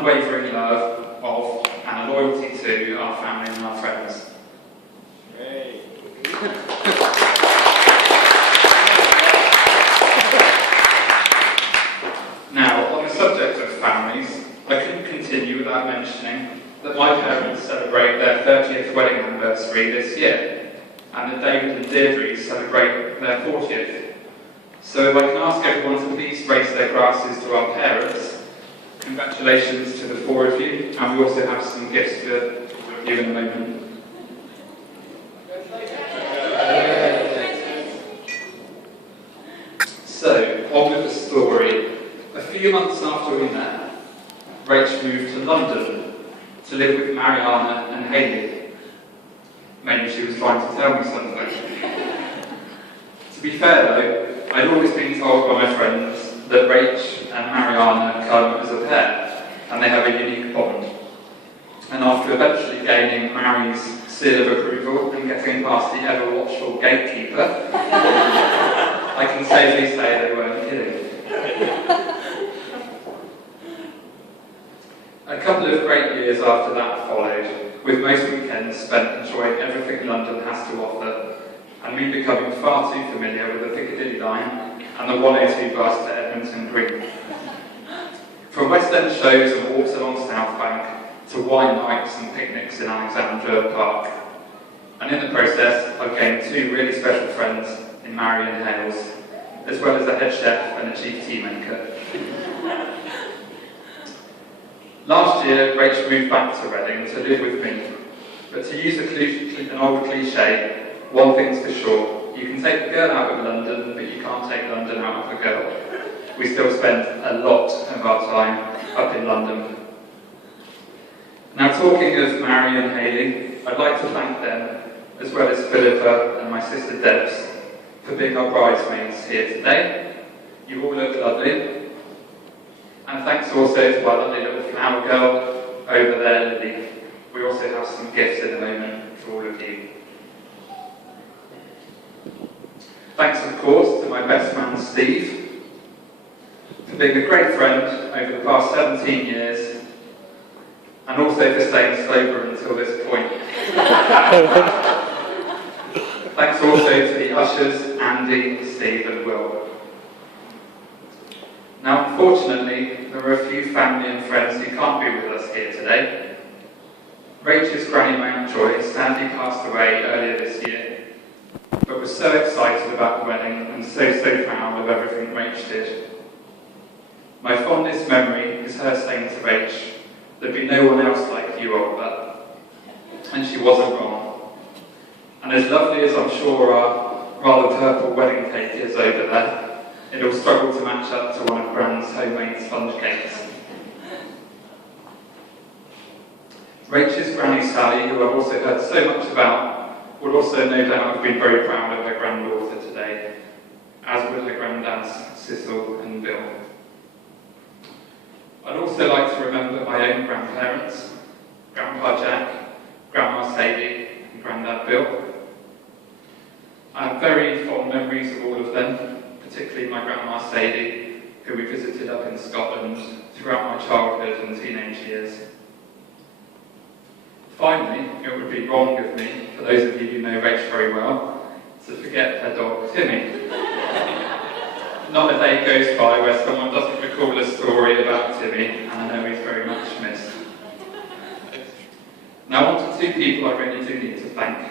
unwavering love of and a loyalty to our family and our friends. Hey. Now, on the subject of families, I couldn't continue without mentioning that my parents celebrate their 30th wedding anniversary this year, and that David and Deirdre celebrate their 40th. So if I can ask everyone to please raise their glasses to our parents, congratulations to the four of you, and we also have some gifts for you in a moment. So, on with the story. A few months after we met, Rach moved to London to live with Mariana and Hayley. Maybe she was trying to tell me something. To be fair though, I'd always been told by my friends that Rach and Mariana come as a pair, and they have a unique bond. And after eventually gaining Mary's seal of approval and getting past the ever-watchful gatekeeper, I can safely say they weren't kidding. A couple of great years after that followed, with most weekends spent enjoying everything London has to offer, and me becoming far too familiar with the Piccadilly line and the 102 bus to Edmonton Green. From West End shows and walks along South Bank to wine nights and picnics in Alexandra Park. And in the process, I've gained two really special friends in Marion Hales, as well as a head chef and a chief tea maker. Last year, Rach moved back to Reading to live with me. But to use an old cliche, one thing's for sure, you can take the girl out of London, but you can't take London out of the girl. We still spend a lot of our time up in London. Now, talking of Mary and Hayley, I'd like to thank them, as well as Philippa and my sister Debs, for being our bridesmaids here today. You all look lovely. And thanks also to our lovely little flower girl over there, Lily. We also have some gifts in a moment for all of you. Thanks, of course, to my best man, Steve, for being a great friend over the past 17 years, and also for staying sober until this point. Thanks also to the ushers, Andy, Steve and Will. Now, unfortunately, there are a few family and friends who can't be with us here today. Rachel's granny Mountjoy sadly passed away earlier this year, but was so excited about the wedding and so proud of everything Rach did. My fondest memory is her saying to Rach, "There'd be no one else like you, Oliver." And she wasn't wrong. And as lovely as I'm sure our rather purple wedding cake is over there, it'll struggle to match up to one of Gran's homemade sponge cakes. Rachel's granny Sally, who I've also heard so much about, will also no doubt have been very proud of her granddaughter today, as would her granddads Cecil and Bill. I'd also like to remember my own grandparents, Grandpa Jack, Grandma Sadie and Grandad Bill. I have very fond memories of all of them, particularly my Grandma Sadie, who we visited up in Scotland throughout my childhood and teenage years. Finally, it would be wrong of me, for those of you who know Rach very well, to forget her dog Timmy. Not a day goes by where someone doesn't recall a story about Timmy, and I know he's very much missed. Now on to two people I really do need to thank,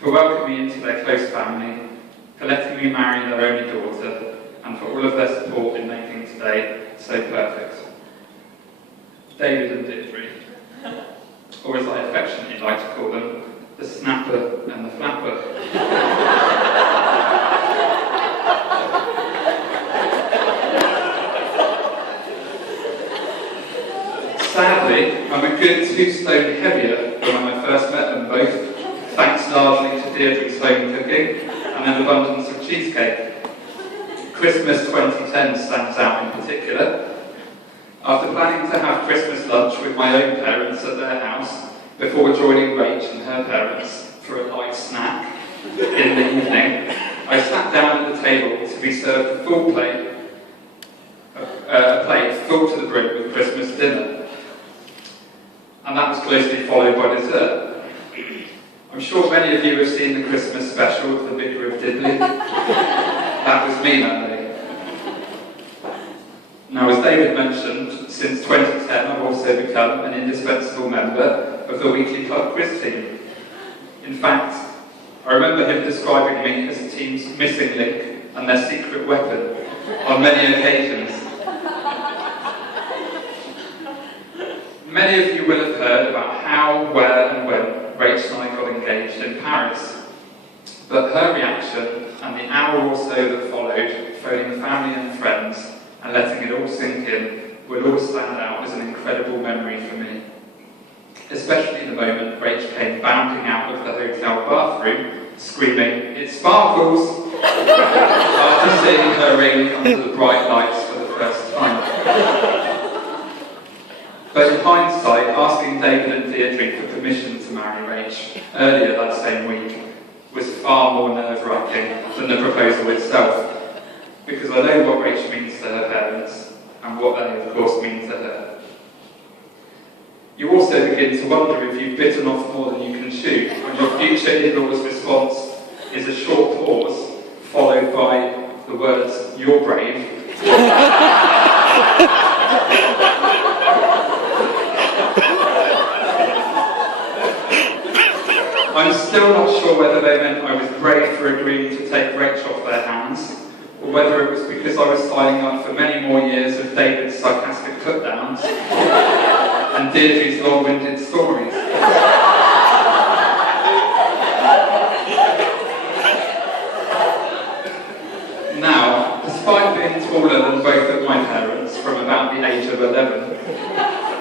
for welcoming me into their close family, for letting me marry their only daughter, and for all of their support in making today so perfect. David and Deirdre, or as I affectionately like to call them, the snapper and the flapper. Sadly, I'm a good 2 stone heavier than when I first met them both, thanks largely to Deirdre's home cooking and an abundance of cheesecake. Christmas 2010 stands out in particular. After planning to have Christmas lunch with my own parents at their house, before joining Rach and her parents for a light snack in the evening, I sat down at the table to be served a plate full to the brim with Christmas dinner, closely followed by dessert. I'm sure many of you have seen the Christmas special of The Vicar of Diddley. That was me that day. Now, as David mentioned, since 2010 I've also become an indispensable member of the weekly club quiz team. In fact, I remember him describing me as the team's missing link and their secret weapon on many occasions. Many of you will have heard about how, where and when Rach and I got engaged in Paris. But her reaction and the hour or so that followed, phoning family and friends and letting it all sink in, will all stand out as an incredible memory for me. Especially the moment Rach came bounding out of the hotel bathroom, screaming, "It sparkles!" after seeing her ring under the bright lights for the first time. But in hindsight, asking David and Deirdre for permission to marry Rach earlier that same week was far more nerve-wracking than the proposal itself, because I know what Rach means to her parents, and what they of course mean to her. You also begin to wonder if you've bitten off more than you can chew, when your future in-law's response is a short pause, followed by the words, "You're brave." I'm still not sure whether they meant I was brave for agreeing to take Rach off their hands, or whether it was because I was signing up for many more years of David's sarcastic put-downs and Deirdre's long-winded stories. Now, despite being taller than both of my parents from about the age of 11,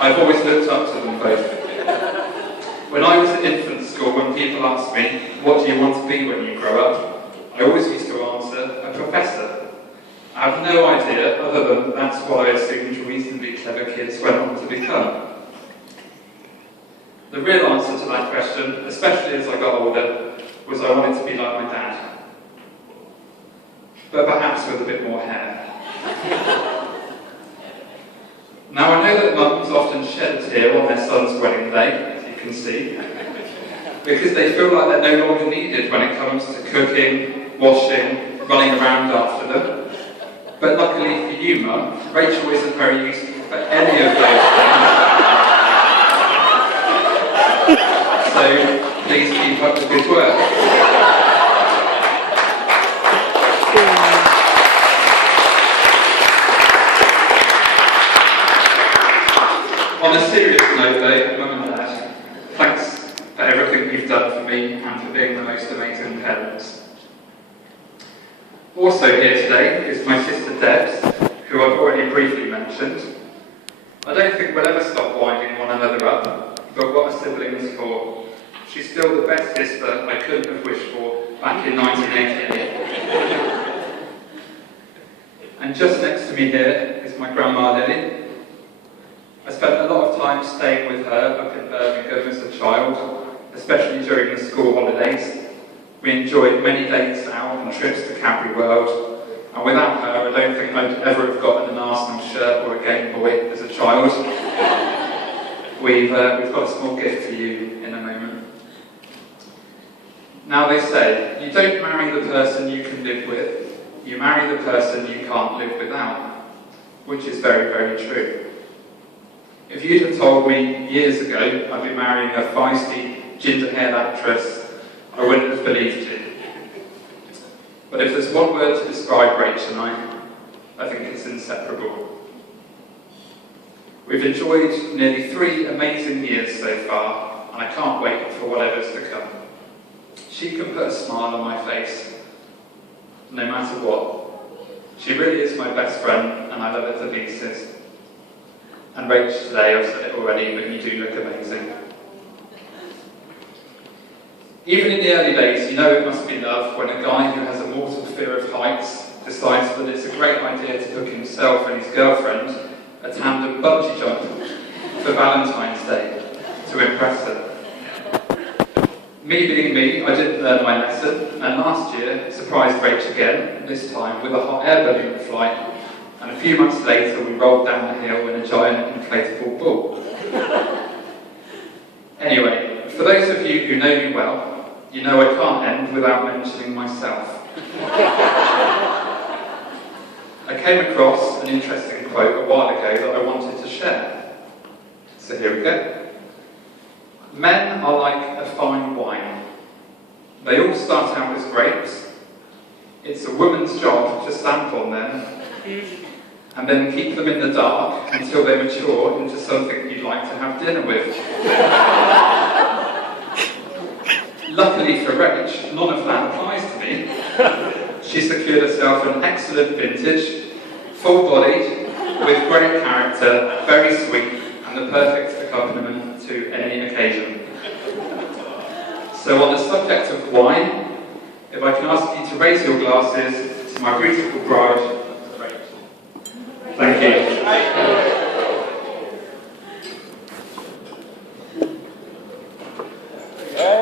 I've always looked up to them both. When I was at infant school, when people asked me, "What do you want to be when you grow up?" I always used to answer, "A professor." I have no idea, other than that's what I assumed reasonably clever kids went on to become. The real answer to that question, especially as I got older, was I wanted to be like my dad. But perhaps with a bit more hair. Now, I know that mums often shed a tear on their son's wedding day, can see, because they feel like they're no longer needed when it comes to cooking, washing, running around after them. But luckily for you, Mum, Rachel isn't very useful for any of those things. So please keep up the good work. On a serious note though, Mum and Dad, thanks for everything you've done for me and for being the most amazing parents. Also here today is my sister Debs, who I've already briefly mentioned. I don't think we'll ever stop winding one another up, but what are siblings for? She's still the best sister I couldn't have wished for back in 1988. And just next to me here is my grandma Lily. I spent a lot of time staying with her up in Birmingham as a child, especially during the school holidays. We enjoyed many dates out and trips to Cadbury World, and without her I don't think I'd ever have gotten an Arsenal shirt or a Game Boy as a child. We've got a small gift for you in a moment. Now they say, you don't marry the person you can live with, you marry the person you can't live without, which is very, very true. If you'd have told me years ago I'd be marrying a feisty, ginger-haired actress, I wouldn't have believed you. But if there's one word to describe Rach and I think it's inseparable. We've enjoyed nearly 3 amazing years so far, and I can't wait for whatever's to come. She can put a smile on my face, no matter what. She really is my best friend, and I love her to pieces. And Rach, today, I've said it already, but you do look amazing. Even in the early days, you know it must be love when a guy who has a mortal fear of heights decides that it's a great idea to book himself and his girlfriend a tandem bungee jump for Valentine's Day to impress her. Me being me, I didn't learn my lesson, and last year surprised Rach again, this time with a hot air balloon flight, and a few months later we rolled down the hill in a giant inflatable bull. Anyway, for those of you who know me well, you know I can't end without mentioning myself. I came across an interesting quote a while ago that I wanted to share. So here we go. Men are like a fine wine. They all start out as grapes. It's a woman's job to sample them and then keep them in the dark until they mature into something you'd like to have dinner with. Luckily for Rach, none of that applies to me. She secured herself an excellent vintage, full-bodied, with great character, very sweet, and the perfect accompaniment to any occasion. So on the subject of wine, if I can ask you to raise your glasses to my beautiful bride. Thank you.